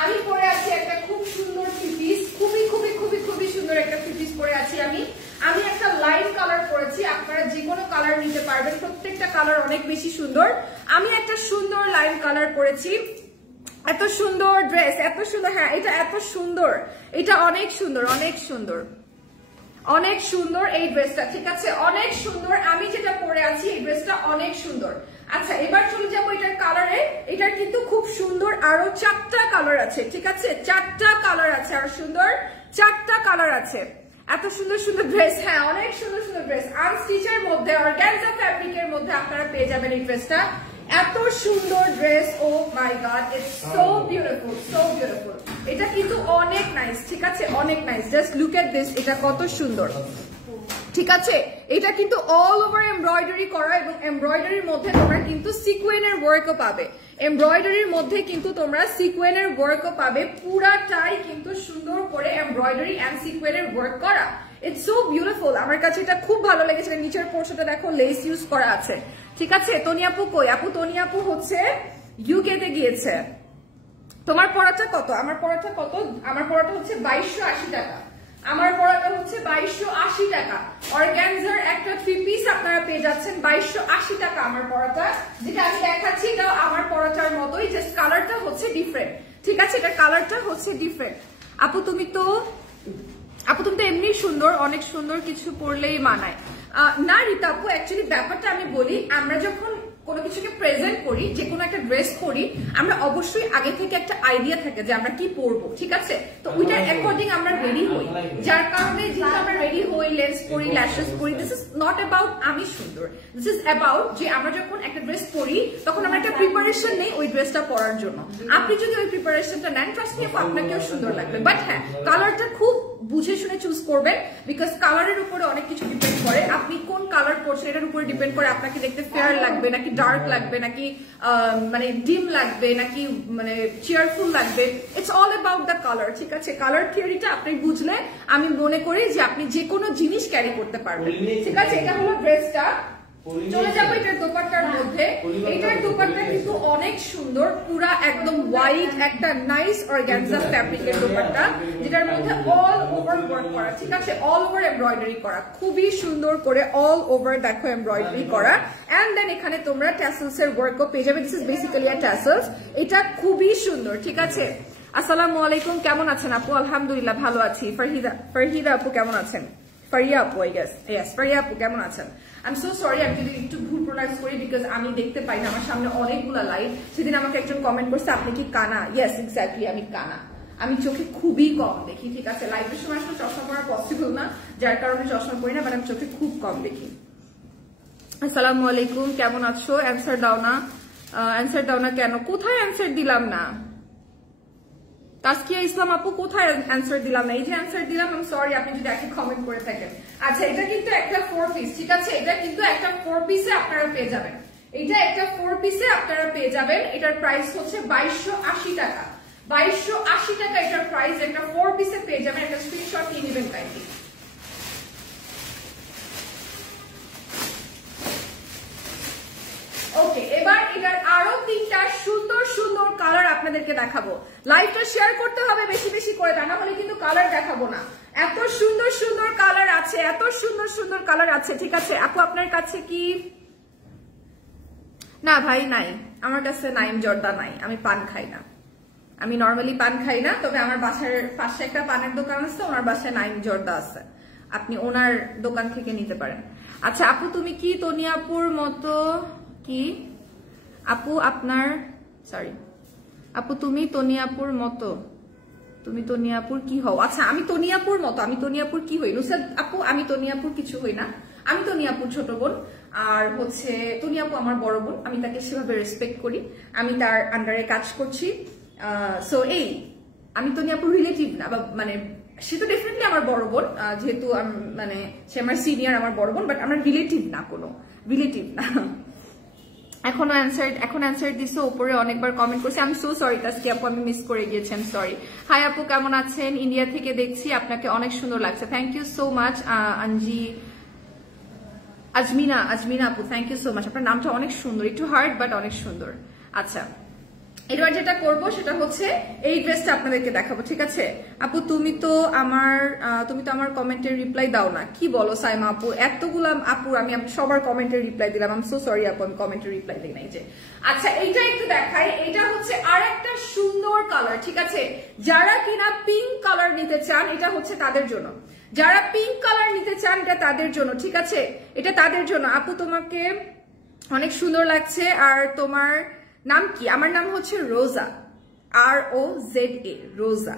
আমি পরে আছি একটা খুব সুন্দর 3 পিস, খুবই খুবই খুবই খুবই সুন্দর একটা 3 পিস পরে আছি আমি একটা লাইট কালার পরেছি, আপনারা যে কোনো কালার নিতে পারবেন, প্রত্যেকটা কালার অনেক বেশি সুন্দর। আমি একটা সুন্দর লাইট কালার পরেছি, এত সুন্দর ড্রেস, এত সুন্দর, হ্যাঁ এটা এত সুন্দর, এটা অনেক সুন্দর, অনেক সুন্দর, অনেক সুন্দর এই ড্রেসটা, ঠিক আছে অনেক সুন্দর। আমি যেটা পরে আছি এই ড্রেসটা অনেক সুন্দর। আচ্ছা এবার চলে যাবো এটার কালারে, এটার কিন্তু খুব সুন্দর আরো 4টা কালার আছে, ঠিক আছে 4টা কালার আছে, আরো সুন্দর 4টা কালার আছে। এত সুন্দর সুন্দর ড্রেস, হ্যাঁ অনেক সুন্দর সুন্দর ড্রেস, আনস্টিচের মধ্যে অর্গানজা ফ্যাব্রিকের মধ্যে আপনারা পেয়ে যাবেন এই ড্রেসটা। এত সুন্দর dress, oh my God it's so beautiful, so beautiful. এটা কিন্তু অনেক নাইস, ঠিক আছে অনেক nice, just look at this, এটা কত সুন্দর, ঠিক আছে। এটা কিন্তু অল ওভার এমব্রয়ডারি করা এবং এমব্রয়ডারির মধ্যে তোমরা কিন্তু সিকোয়েনের ওয়ার্কও পাবে, এমব্রয়ডারির মধ্যে কিন্তু তোমরা সিকোয়েনের ওয়ার্কও পাবে, পুরাটাই কিন্তু সুন্দর করে এমব্রয়ডারি এন্ড সিকোয়েনের ওয়ার্ক করা। ইটস সো বিউটিফুল, আমার কাছে এটা খুব ভালো লেগেছে। নিচের পোর্শনটা দেখো লেস ইউজ করা আছে, ঠিক আছে। তনি আপু কই? আপু তনি আপু হচ্ছে ইউকে তে গিয়েছে। তোমার পড়াটা কত? আমার পড়াটা কত? আমার পড়াটা হচ্ছে 2280 টাকা, আমার পড়াটা হচ্ছে 2280 টাকা। অর্গানজার একটা 3 পিস আপনারা পেয়ে যাচ্ছেন 2280 টাকা। আমার পড়াটা যেটা আমি দেখাচ্ছি এটাও আমার পড়াটার মতোই, জাস্ট কালারটা হচ্ছে ডিফারেন্ট, ঠিক আছে এটা কালারটা হচ্ছে ডিফারেন্ট। আপু তুমি তো এমনি সুন্দর, অনেক সুন্দর, কিছু পরলেই মানায় না রীতা আপু। অ্যাকচুয়ালি ব্যাপারটা আমি বলি, আমরা যখন কোনো কিছুকে প্রেজেন্ট করি, যে কোনো একটা ড্রেস পরি, আমরা অবশ্যই আগে থেকে একটা আইডিয়া থাকে যে আমরা কি পরবো, ঠিক আছে? তো ওইটার অ্যাকর্ডিং আমরা রেডি হই, যার কারণে যেহেতু আমরা রেডি হই, লেন্স পরি, ল্যাশেস পরি, দিস ইজ নট অ্যাবাউট আমি সুন্দর, দিস ইজ অ্যাবাউট যে আমরা যখন একটা ড্রেস পরি তখন আমরা একটা প্রিপারেশন নেই ওই ড্রেসটা পরার জন্য। আপনি যদি ওই প্রিপারেশনটা নেন, ট্রাস্ট মি আপনাকেও সুন্দর লাগবে। বাট হ্যাঁ, কালারটা খুব বুঝে শুনে চুজ করবেন, বিকজ কালারের উপরে অনেক কিছু ডিপেন্ড করে। আপনি কোন কালার পরছেন এটার উপরে ডিপেন্ড করে আপনাকে দেখতে ফেয়ার লাগবে নাকি ডার্ক লাগবে, নাকি মানে ডিম লাগবে, নাকি মানে চেয়ারফুল লাগবে। It's all about the colour, ঠিক আছে? কালার থিওরিটা আপনি বুঝলে আমি মনে করি যে আপনি যে কোনো জিনিস ক্যারি করতে পারবেন, ঠিক আছে? এটা হলো ড্রেসটা। চলে যাবো এটার দোপাট্টার মধ্যে। এটার দোপাট্টা কিন্তু অনেক সুন্দর, পুরা একদম হোয়াইট একটা নাইস অর্গানজা ফ্যাব্রিকের দোপাট্টা, যেটার মধ্যে অল ওভার ওয়ার্ক করা, ঠিক আছে? অল ওভার এমব্রয়ডারি করা, খুবই সুন্দর করে অল ওভার দেখো এমব্রয়ডারি করা। এন্ড দেন এখানে তোমরা ট্যাসেলস এর ওয়ার্কও পেয়ে যাবে। This is basically a tassels. এটা খুবই সুন্দর, ঠিক আছে? আসসালামু আলাইকুম, কেমন আছেন আপু? আলহামদুলিল্লাহ ভালো আছি। ফারহিদা আপু কেমন আছেন? ফারিয়া আপু, আই গেস, ইয়েস, ফারিয়া আপু কেমন আছেন? আই এম সো সরি আমি যদি একটু ভুল প্রোনাউন্স করি, বিকজ আমি দেখতে পাই না, আমার সামনে অনেকগুলা লাইভ। সেদিন আমাকে একজন কমেন্ট করছে আপনি কি কানা? ইয়েস, এক্স্যাক্টলি, আমি কানা। আমি চোখে খুবই কম দেখি, ঠিক আছে? লাইভের সময় আসলে চশমা পরা পসিবল না, যার কারণে চশমা পরি না, বাট আমি চোখে খুব কম দেখি। আসসালামু আলাইকুম, কেমন আছো? অ্যান্সার দাও না, অ্যান্সার দাও না কেন? কোথায় অ্যান্সার দিলাম না? তাসকিয়া ইসলাম আপু কোথায় অ্যান্সার দিলাম না? এই যে অ্যান্সার দিলাম, আমি সরি আপনি যদি একটা কমেন্ট করে থাকেন। আচ্ছা, এটা কিন্তু একটা 4 পিস, ঠিক আছে? এটা কিন্তু একটা 4 পিসে আপনারা পেয়ে যাবেন। এটা একটা 4 পিসে আপনারা পেয়ে যাবেন। এটার প্রাইস হচ্ছে 2280 টাকা। 2280 টাকা এটার প্রাইস। একটা 4 পিসে পেয়ে যাবেন। একটা স্ক্রিনশট নিয়ে নেবেন কাইন্ডলি। ওকে, এবার এটার আরো 3টা সুন্দর সুন্দর কালার আপনাদেরকে দেখাবো। লাইভটা শেয়ার করতে হবে বেশি বেশি করে, তা না হলে কিন্তু কালার দেখাবো না। এত সুন্দর সুন্দর কালার আছে, এত সুন্দর সুন্দর কালার আছে, ঠিক আছে? আপু আপনার কাছে কি? না ভাই নাই, আমার কাছে নাইম জর্দা নাই। আমি পান খাই না, আমি নর্মালি পান খাই না। তবে আমার বাসার পাশে একটা পানের দোকান আছে, ওনার বাসায় নাইম জর্দা আছে, আপনি ওনার দোকান থেকে নিতে পারেন। আচ্ছা আপু, তুমি কি তনিয়াপুর মতো কি? আপু আপনার সরি আপু, তুমি তনিয়াপুর মতো, তুমি তনিয়াপুর কি হও? আচ্ছা, আমি তনিয়াপুর মতো, আমি তনিয়াপুর কি হই? নুসরাত আপু, আমি তনিয়াপুর কিছু হই না। আমি তনিয়াপুর ছোট বোন, আর হচ্ছে তনিয়াপু আমার বড় বোন। আমি তাকে সেভাবে রেসপেক্ট করি, আমি তার আন্ডারে কাজ করছি। সো এই আমি তনিয়াপুর রিলেটিভ না, বা মানে সে তো ডেফিনেটলি আমার বড় বোন, যেহেতু মানে সে আমার সিনিয়র, আমার বড় বোন, বাট আমার রিলেটিভ না, কোনো রিলেটিভ না। এখন অ্যান্সার দিছো, উপরে অনেকবার কমেন্ট করছে। আমি সো সরি তাসকি আপু, আমি মিস করে গিয়েছি, আমি সরি। হাই আপু কেমন আছেন? ইন্ডিয়া থেকে দেখছি, আপনাকে অনেক সুন্দর লাগছে। Thank you so much Azmina আপু, থ্যাংক ইউ সো মাচ। আপনার নামটা অনেক সুন্দর, একটু হার্ড বাট অনেক সুন্দর। আচ্ছা, এবার যেটা করব সেটা হচ্ছে এই ড্রেসটা আপনাদেরকে দেখাবো, ঠিক আছে? আপু তুমি তো আমার কমেন্টের রিপ্লাই দাও না, কি বলো সাইমা আপু? এতগুলা আপু আমি সবার কমেন্টের রিপ্লাই দিলাম। আই এম সো সরি আপু, আমি কমেন্টের রিপ্লাই দিই নাই যে। আচ্ছা, এইটা একটু দেখাই। এটা হচ্ছে আর একটা সুন্দর কালার, ঠিক আছে? যারা কিনা পিঙ্ক কালার নিতে চান, এটা হচ্ছে তাদের জন্য। যারা পিঙ্ক কালার নিতে চান, এটা তাদের জন্য, ঠিক আছে? এটা তাদের জন্য। আপু তোমাকে অনেক সুন্দর লাগছে। আর তোমার নাম কি? আমার নাম হচ্ছে রোজা, ROZA, রোজা।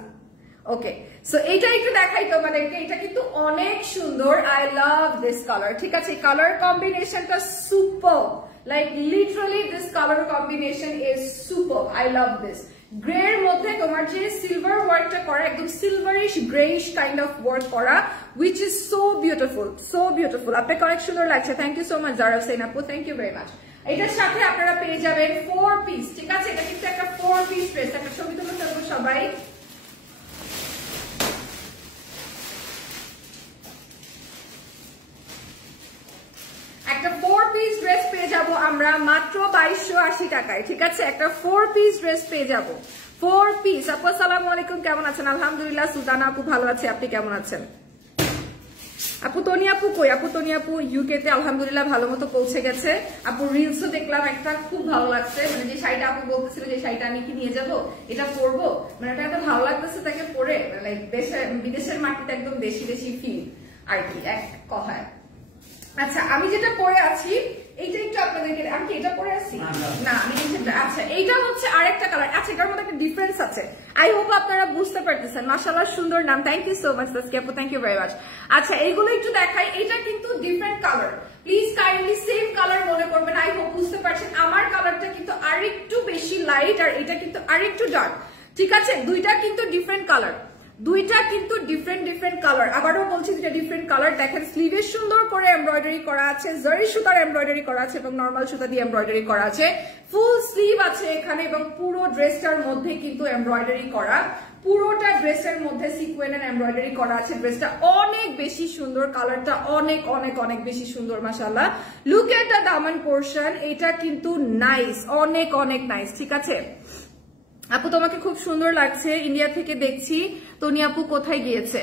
ওকে, সো এইটা একটু দেখাই তোমাদেরকে। এটা কিন্তু অনেক সুন্দর, আই লাভ দিস কালার, ঠিক আছে? কালার কম্বিনেশনটা super, like literally this colour combination is super. I love this. Grey এর মধ্যে তোমার যে সিলভার ওয়ার্কটা করা, একদম silverish greyish kind of work করা, which is so beautiful, so beautiful. আপনাকে অনেক সুন্দর লাগছে। থ্যাংক ইউ সো মাচ জারা হোসেন আপু, থ্যাংক ইউ ভেরি মাচ। এটার সাথে আপনারা পেয়ে যাবেন 4 পিস, ঠিক আছে? এটা কিন্তু একটা 4 পিস ড্রেস। একটা ছবি তুলে ফেলবো সবাই। একটা 4 পিস ড্রেস পেয়ে যাব আমরা মাত্র 2280 টাকায়, ঠিক আছে? একটা 4 পিস ড্রেস পেয়ে যাব, 4 পিস। আপু আসসালামু আলাইকুম, কেমন আছেন? আলহামদুলিল্লাহ। সুলতানা আপু ভালো আছে, আপনি কেমন আছেন? আপু তনিয়াপু কই? আপু তনিয়াপু ইউকে তে আলহামদুলিল্লাহ ভালো মতো পৌঁছে গেছে। আপু রিলসও দেখলাম একটা, খুব ভালো লাগছে। মানে যে শাড়িটা আপু বলতেছিল যে শাড়িটা আমি কি নিয়ে যাব, এটা পরবো, মানে এটা এত ভালো লাগতেছে তাকে পরে, লাইক বিদেশের মাটিতে একদম দেশি দেশি ফিল আর কি, এক কথায়। আচ্ছা আমি যেটা পরে আছি এইটা একটু আপনাদেরকে, আমি কি এটা পরে আছি না আমি আচ্ছা এইটা হচ্ছে আরেকটা কালার। আচ্ছা এটার মধ্যে একটা ডিফারেন্স আছে, আই হোপ আপনারা বুঝতে পারতেছেন। মাশাআল্লাহ সুন্দর নাম, thank you so much Taskia আপু, থ্যাংক ইউ ভেরি মাচ। আচ্ছা এইগুলো একটু দেখাই, এটা কিন্তু different colour, please kindly same colour মনে করবেন। আই হোপ বুঝতে পারছেন আমার কালারটা কিন্তু আরেকটু বেশি লাইট আর এটা কিন্তু আরেকটু ডার্ক, ঠিক আছে? দুইটা কিন্তু ডিফারেন্ট কালার, দুইটা কিন্তু ডিফারেন্ট কালার। আবারও বলছি দুইটা ডিফারেন্ট কালার। দেখেন স্লিভে সুন্দর করে এমব্রয়ডারি করা আছে, জরি সুতার এমব্রয়ডারি করা আছে এবং নরমাল সুতা দিয়ে এমব্রয়ডারি করা আছে। ফুল স্লিভ আছে এখানে এবং পুরো ড্রেসটার মধ্যে কিন্তু এমব্রয়ডারি করা, পুরোটা ড্রেসের মধ্যে সিকোয়েন্স এমব্রয়ডারি করা আছে। ড্রেসটা অনেক বেশি সুন্দর, কালারটা অনেক অনেক অনেক বেশি সুন্দর মাশাআল্লাহ। Look at the Daman portion, এটা কিন্তু নাইস, অনেক অনেক নাইস, ঠিক আছে? আপু তোমাকে খুব সুন্দর লাগছে, ইন্ডিয়া থেকে দেখছি। তনি আপু কোথায় গিয়েছে?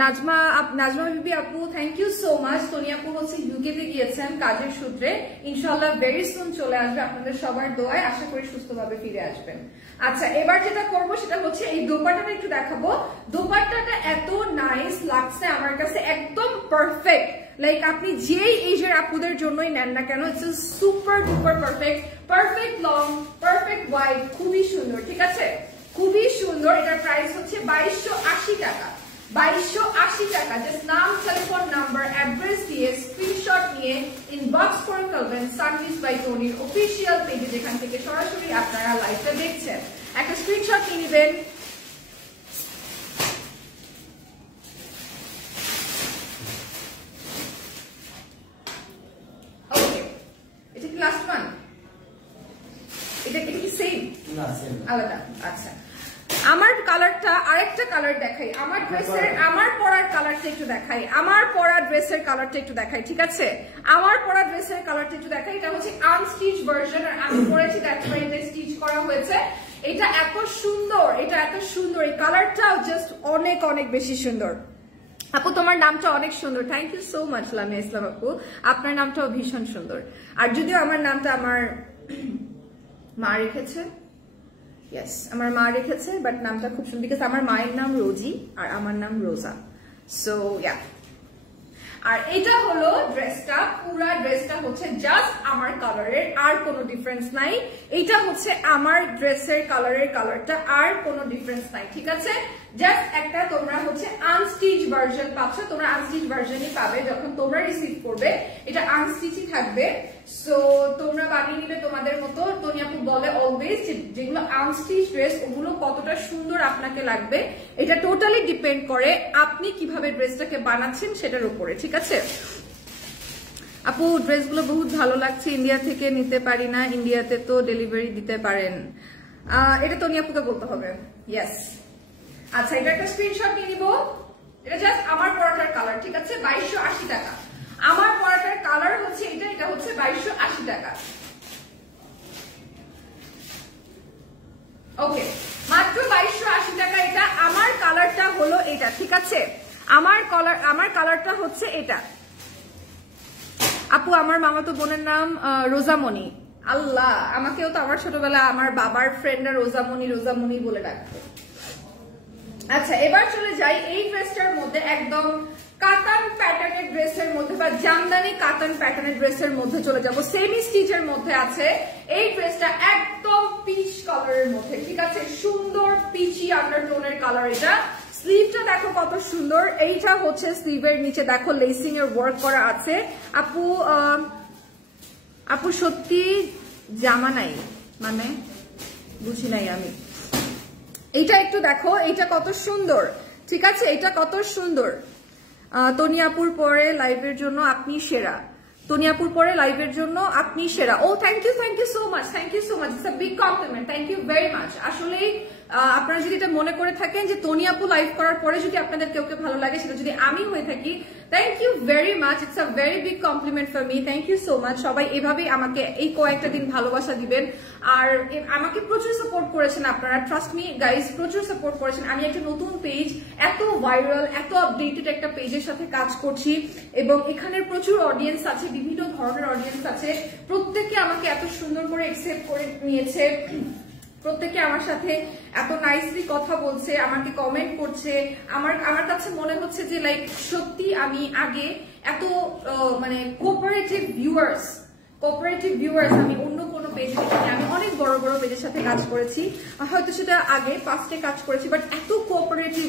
নাজমা বিবি আপু thank you so much. Toni আপু হচ্ছে ইউকে তে গিয়েছেন কাজের সূত্রে, ইনশাআল্লাহ ভেরি সুন চলে আসবে, আপনাদের সবার দোয়ায় আশা করি সুস্থভাবে ফিরে আসবেন। আচ্ছা এবার যেটা করব সেটা হচ্ছে এই দোপাট্টাটা একটু দেখাবো। দোপাট্টাটা এত নাইস লাগছে আমার কাছে, একদম পারফেক্ট, লাইক আপনি যেই এজের আপুদের জন্যই নেন না কেন, it's super duper perfect, perfect long, perfect wide, খুবই সুন্দর, ঠিক আছে? খুবই সুন্দর। এটার প্রাইস হচ্ছে 2280 টাকা, 2280 টাকা। জাস্ট নাম, টেলিফোন নাম্বার, অ্যাড্রেস দিয়ে স্ক্রিনশট নিয়ে ইনবক্স করে ফেলবেন সানভিস বাই টনির অফিসিয়াল পেজে, যেখান থেকে সরাসরি আপনারা লাইভটা দেখছেন। একটা স্ক্রিনশট নিয়ে নেবেন। ওকে, এটা কি লাস্ট ওয়ান? এটা কি সেম না সেম আলাদা? আচ্ছা আমার কালারটা আরেকটা কালার দেখাই, আমার ড্রেসের আমার পরার কালারটা একটু দেখাই, আমার পরা ড্রেসের কালারটা একটু দেখাই, ঠিক আছে? আমার পরা ড্রেসের কালারটা একটু দেখাই। এটা হচ্ছে আনস্টিচ ভার্সন আর আমি পরেছি, দ্যাটস ওয়াই এটা স্টিচ করা হয়েছে। এটা এত সুন্দর, এটা এত সুন্দর, এই কালারটাও জাস্ট অনেক অনেক বেশি সুন্দর। আপু তোমার নামটা অনেক সুন্দর, thank you so much Lamia Islam আপু, আপনার নামটাও ভীষণ সুন্দর। আর যদিও আমার নামটা আমার মা রেখেছে, ইয়েস আমার মা রেখেছে, বাট নামটা খুব সুন্দর, বিকজ আমার মায়ের নাম রোজি আর আমার নাম রোজা। সো ইয়া, আর এটা হলো ড্রেসটা, পুরা ড্রেসটা হচ্ছে জাস্ট আমার কালারের, আর কোনো ডিফারেন্স নাই। এটা হচ্ছে আমার ড্রেসের কালারের, কালারটা আর কোনো ডিফারেন্স নাই, ঠিক আছে? জাস্ট একটা তোমরা হচ্ছে আনস্টিচ ভার্সন পাচ্ছ, তোমরা আনস্টিচ ভার্সনই পাবে যখন তোমরা রিসিভ করবে, এটা আনস্টিচই থাকবে। সো তোমরা বানিয়ে নিবে তোমাদের মতো। তনি আপু বলে অলওয়েজ যেগুলো আনস্টিচ ড্রেস ওগুলো কতটা সুন্দর আপনাকে লাগবে, এটা টোটালি ডিপেন্ড করে আপনি কিভাবে ড্রেসটাকে বানাচ্ছেন সেটার উপরে, ঠিক আছে? আপু ড্রেসগুলো বহুত ভালো লাগছে, ইন্ডিয়া থেকে নিতে পারি না, ইন্ডিয়াতে তো ডেলিভারি দিতে পারেন? এটা তনি আপুকে বলতে হবে। ইয়েস, আচ্ছা এটা একটা স্ক্রিনশট নিয়ে নিব। এটা জাস্ট আমার পরাটার কালার, ঠিক আছে? 2280 টাকা। আমার পরাটার কালার হচ্ছে এটা, এটা হচ্ছে 2280 টাকা। ওকে, মাত্র 2280 টাকা। এটা আমার কালারটা হলো এটা, ঠিক আছে? আমার কালারটা হচ্ছে এটা। আপু আমার মামাতো বোনের নাম রোজামণি। আল্লাহ, আমাকেও তো আমার ছোটবেলা আমার বাবার ফ্রেন্ডরা রোজামণি রোজামণি বলে ডাকতো। আচ্ছা এবার চলে যাই এই ড্রেসটার মধ্যে, একদম কাতান প্যাটার্নের ড্রেসের মধ্যে বা জামদানি কাতান প্যাটার্নের ড্রেসের মধ্যে চলে যাব। সেমি স্টিচের মধ্যে আছে এই ড্রেসটা, একদম পিচ কালারের মধ্যে, ঠিক আছে? সুন্দর পিচি আন্ডারটোনের কালার। এটা স্লিভটা দেখো কত সুন্দর, এইটা হচ্ছে স্লিভের নিচে দেখো লেসিং এর ওয়ার্ক করা আছে। আপু সত্যি জামা নাই মানে বুঝি নাই আমি। এইটা একটু দেখো, এইটা কত সুন্দর, ঠিক আছে? এটা কত সুন্দর। তনি আপুর পরে লাইভের জন্য আপনি সেরা, তনি আপুর পরে লাইভের জন্য আপনি সেরা। Oh thank you so much, thank you so much, it's a big compliment, thank you very much. আসলেই আপনারা যদি এটা মনে করে থাকেন যে তনি আপু লাইভ করার পরে যদি আপনাদের কেউ ভালো লাগে, সেটা যদি আমি হয়ে থাকি, thank you very much, it's a very big compliment for me, thank you so much. সবাই এভাবেই আমাকে এই কয়েকটা দিন ভালোবাসা দিবেন আর আমাকে প্রচুর সাপোর্ট করেছেন আপনারা, ট্রাস্ট মি গাইজ, প্রচুর সাপোর্ট করেছেন। আমি একটা নতুন পেজ, এত ভাইরাল এত আপডেটেড একটা পেজের সাথে কাজ করছি এবং এখানে প্রচুর অডিয়েন্স আছে, বিভিন্ন ধরনের অডিয়েন্স আছে, প্রত্যেকে আমাকে এত সুন্দর করে অ্যাকসেপ্ট করে নিয়েছে। প্রত্যেকে আমার সাথে এত নাইসলি কথা বলছে, আমাকে কমেন্ট করছে। আমার কাছে মনে হচ্ছে যে লাইক সত্যি আমি আগে এত মানে কোঅপারেটিভ ভিউয়ার্স আমি অন্য কোনো পেজ দেখিনি। আমি অনেক বড় বড় পেজের সাথে কাজ করেছি, হয়তো সেটা আগে পাস্টে কাজ করেছি, বাট এত কোঅপারেটিভ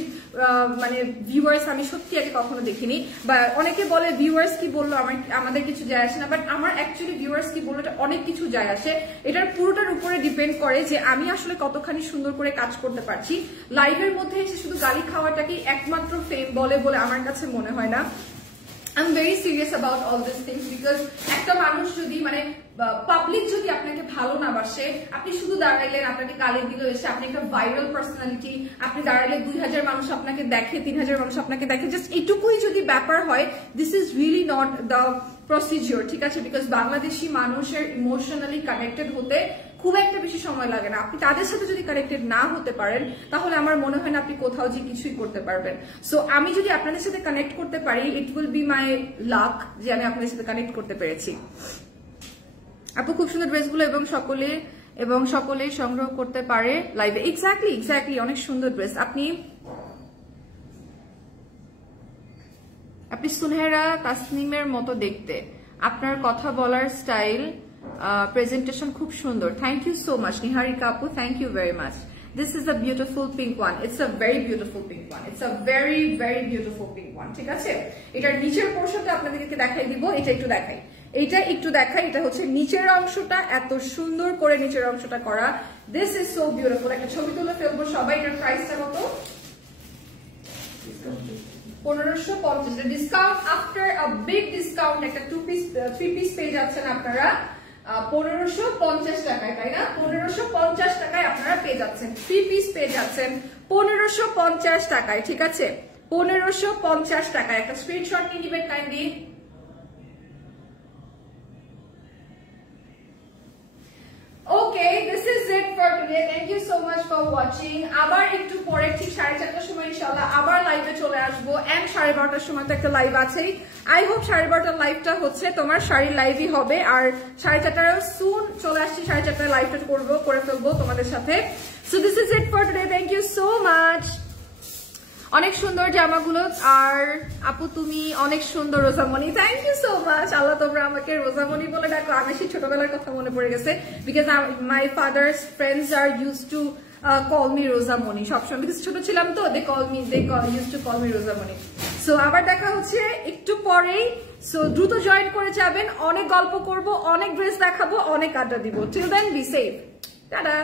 মানে ভিউয়ার্স আমি সত্যি আগে কখনো দেখিনি। বা অনেকে বলে ভিউয়ার্স কি বললো আমাদের কিছু যায় আসে না, বাট আমার অ্যাকচুয়ালি ভিউয়ার্স কি বললো এটা অনেক কিছু যায় আসে। এটার পুরোটার উপরে ডিপেন্ড করে যে আমি আসলে কতখানি সুন্দর করে কাজ করতে পারছি। লাইভের মধ্যে এসে শুধু গালি খাওয়াটাকেই একমাত্র ফেম বলে আমার কাছে মনে হয় না। I'm very serious about all these things because একটা মানুষ যদি মানে পাবলিক যদি আপনাকে ভালো না বাসে, আপনি শুধু দাঁড়াইলেন, আপনাকে গালি দিল এসে, আপনি একটা ভাইরাল পার্সোনালিটি, আপনি দাঁড়াইলে 2000 মানুষ আপনাকে দেখে, 3000 মানুষ আপনাকে দেখে, জাস্ট এটুকুই যদি ব্যাপার হয়, this is really not the procedure, ঠিক আছে? বিকজ বাংলাদেশি মানুষের ইমোশনালি কানেক্টেড হতে খুব একটা বেশি সময় লাগে না। আপনি তাদের সাথে যদি কানেক্টেড না হতে পারেন, তাহলে আমার মনে হয় না আপনি কোথাও যে কিছুই করতে পারবেন। সো আমি যদি আপনাদের সাথে কানেক্ট করতে পারি, ইট উইল বি মাই লাক যে আমি আপনাদের সাথে কানেক্ট করতে পেরেছি। আপু খুব সুন্দর ড্রেসগুলো এবং সকলেই সংগ্রহ করতে পারে লাইভে। এক্স্যাক্টলি অনেক সুন্দর ড্রেস। আপনি সুনহেরা তাসনিমের মতো দেখতে, আপনার কথা বলার স্টাইল, প্রেজেন্টেশন খুব সুন্দর। Thank you so much Niharika আপু, thank you very much. This is the beautiful pink one. It's a very beautiful pink one. It's a very very beautiful pink one. ঠিক আছে? এটার নিচের পোরশনটা আপনাদেরকে দেখাই দিব। এটা একটু দেখাই। এটা হচ্ছে নিচের অংশটা, এত সুন্দর করে নিচের অংশটা করা। This is so beautiful. একটা ছবি তুলে ফেলবো সবাই। এটার প্রাইসটা কত? 1550। Discount after a big discount একটা 3 পিস পেয়ে যাচ্ছেন আপনারা 1550 টাকায়, তাই না? 1550 টাকায় আপনারা পেয়ে যাচ্ছেন 3 পিস পেয়ে যাচ্ছেন 1550 টাকায়, ঠিক আছে? 1550 টাকায়। একটা স্ক্রিনশট নিয়ে নেবেন kindly. Okay, this is it for today. Thank you so much for watching. আবার একটু পরে ঠিক 4:30টার সময় ইনশাআল্লাহ আবার লাইভে চলে আসবো, এন্ড 12:30টার সময় তো একটা লাইভ আছেই। আই হোপ 12:30টার লাইভটা হচ্ছে তোমার শাড়ির লাইভই হবে, আর 4:30টার সুন চলে আসছি, 4:30টার লাইভটা করে ফেলবো তোমাদের সাথে। So this is it for today. Thank you so much. অনেক সুন্দর জামাগুলো, আর আপু তুমি অনেক সুন্দর Rojamoni, thank you so much. Allah তোমরা আমাকে রোজামণি বলে ডাকো। আমি সেই ছোটবেলার কথা মনে পড়ে গেছে, because my father's friends are use to call me Rojamoni সবসময়, বিকজ ছোট ছিলাম তো, they use to call me Rojamoni. So আবার দেখা হচ্ছে একটু পরেই। সো দ্রুত জয়েন করে যাবেন, অনেক গল্প করব, অনেক ড্রেস দেখাবো, অনেক আড্ডা দিব। Till then be safe, tata.